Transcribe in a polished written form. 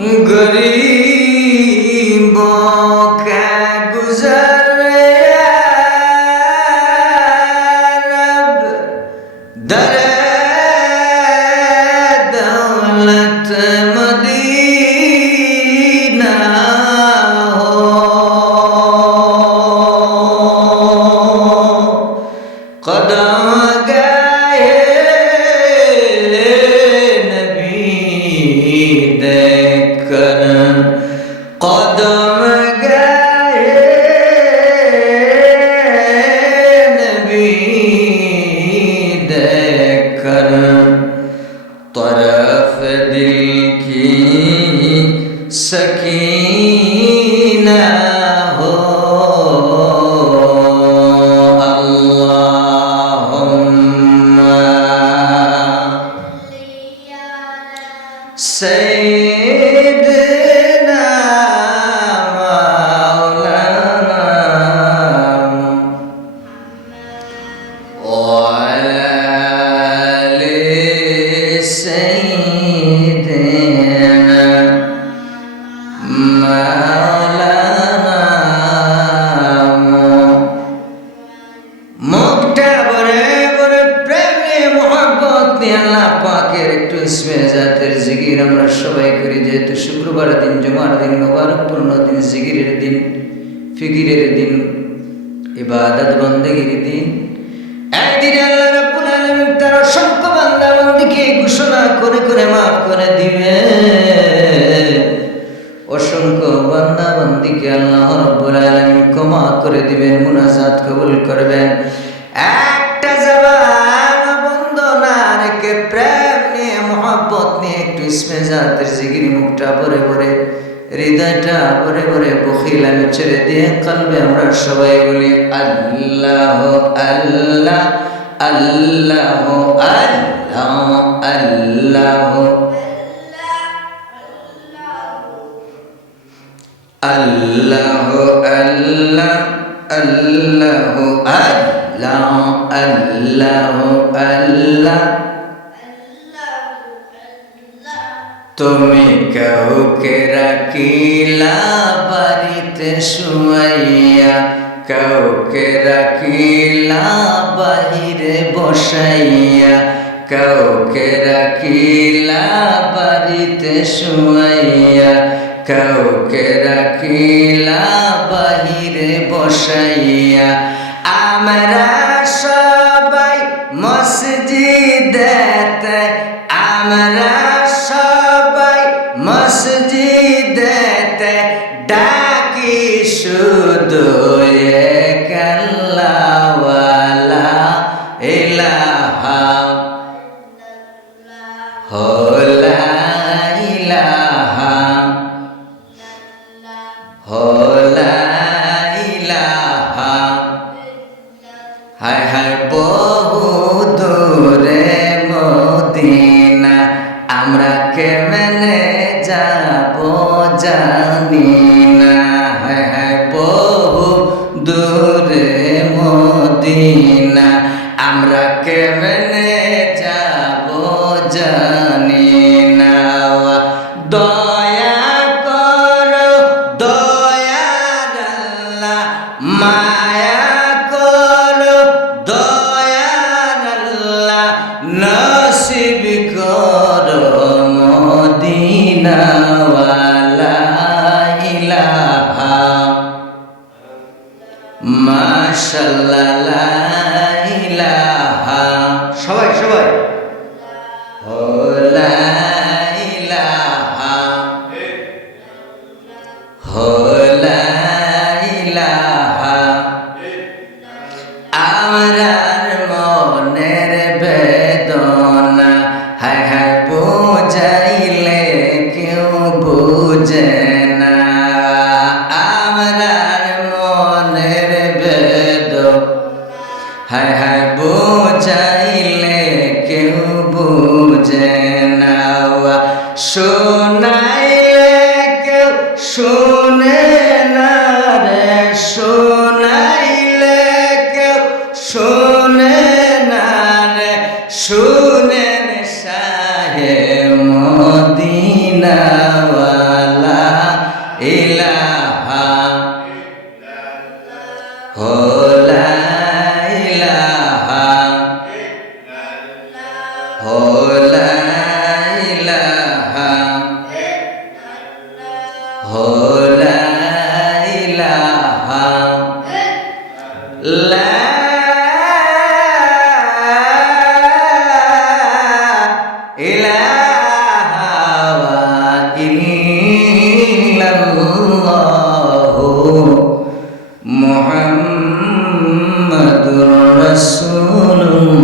गरीबों का गुजर रब दर दौलत मदीना हो कदम गए नबी देखकर कदम गए नबी देखकर तरफ दिल की सकीना हो सैयदना मौलाना वअला आलि सैयदना मौलाना মুখটা ভরে ভরে প্রেম নিয়ে মোহাব্বত নিয়ে আল্লাহ পাকের একটু ইসমে জাতের জিকির আমরা সবাই করি। যেহেতু শুক্রবার দিন, জুমার দিন, মোবারকপূর্ণ দিন, জিকিরের দিন, ফিকিরের দিন, ইবাদত বন্দেগীর দিন, এই দিনে আল্লাহ রাব্বুল আলামিন তার অসংখ্য বান্দা বান্দীকে ঘোষণা করে করে মাফ করে দিবে। অসংখ্য বান্দা বান্দীকে আল্লাহ রাব্বুল আলামিন ক্ষমা করে দিবেন, মুনাজাত কবুল করবেন। একটা জবান বন্ধ না রেখে প্রেম নিয়ে মোহাব্বত নিয়ে একটু ইসমে জাতের জিকির মুখটা ভরে ভরে, হৃদয়টা ভরে ভরে বখিল আমি ছেড়ে দিয়ে কলবে আমরা সবাই বলি আল্লাহ আল্লাহ আল্লাহ আল্লাহ আল্লাহ আল্লাহ আল্লাহ আল্লাহ আল্লাহ আল্লাহ আল্লাহ। তুমি কাউকে রাখিলা বাড়িতে শুয়াইয়া, কাউকে রাখিলা বাহিরে বসাইয়া, কাউকে রাখিলা বাড়িতে শুয়াইয়া, কাউকে রাখিলা বাহিরে বসাইয়া। আমরা সবাই মসজিদেতে, আমরা সবাই মসজিদেতে ডাকি শুধু এক আল্লাহ ওয়ালা ইলাহা লা ইলাহা লা ইলাহা। হায় হায় বহু দূরে মদিনা, আমরা কেমনে যাব জানি না। হায় হায় বহু দূরে মদিনা, আমরা কেমনে যাব জানি না। দয়া করো দয়ার আল্লাহ, মায়া করো দয়ার আল্লাহ, নসিব করো মদিনা ওয়ালা ইলাহা মাশাআল্লাহ লা ইলাহা। সবাই সবাই লা ইলাহা লা ইলাহা। আমরার মনের বেদনা হায় হায় বুঝাইলে কেউ বুঝে না। আমরার মনের বেদনা হায় হায় বুঝাইলে কেউ বুঝে না। শোনাইলে কেউ শুনে না রে, শোনাইলে কেউ শুনে না রে, শুনেন শাহে মদিনা। লা ইলাহা লা ইলাহা লা ইলাহা ইল্লাল্লাহু মুহাম্মাদুর রাসূলুল্লাহ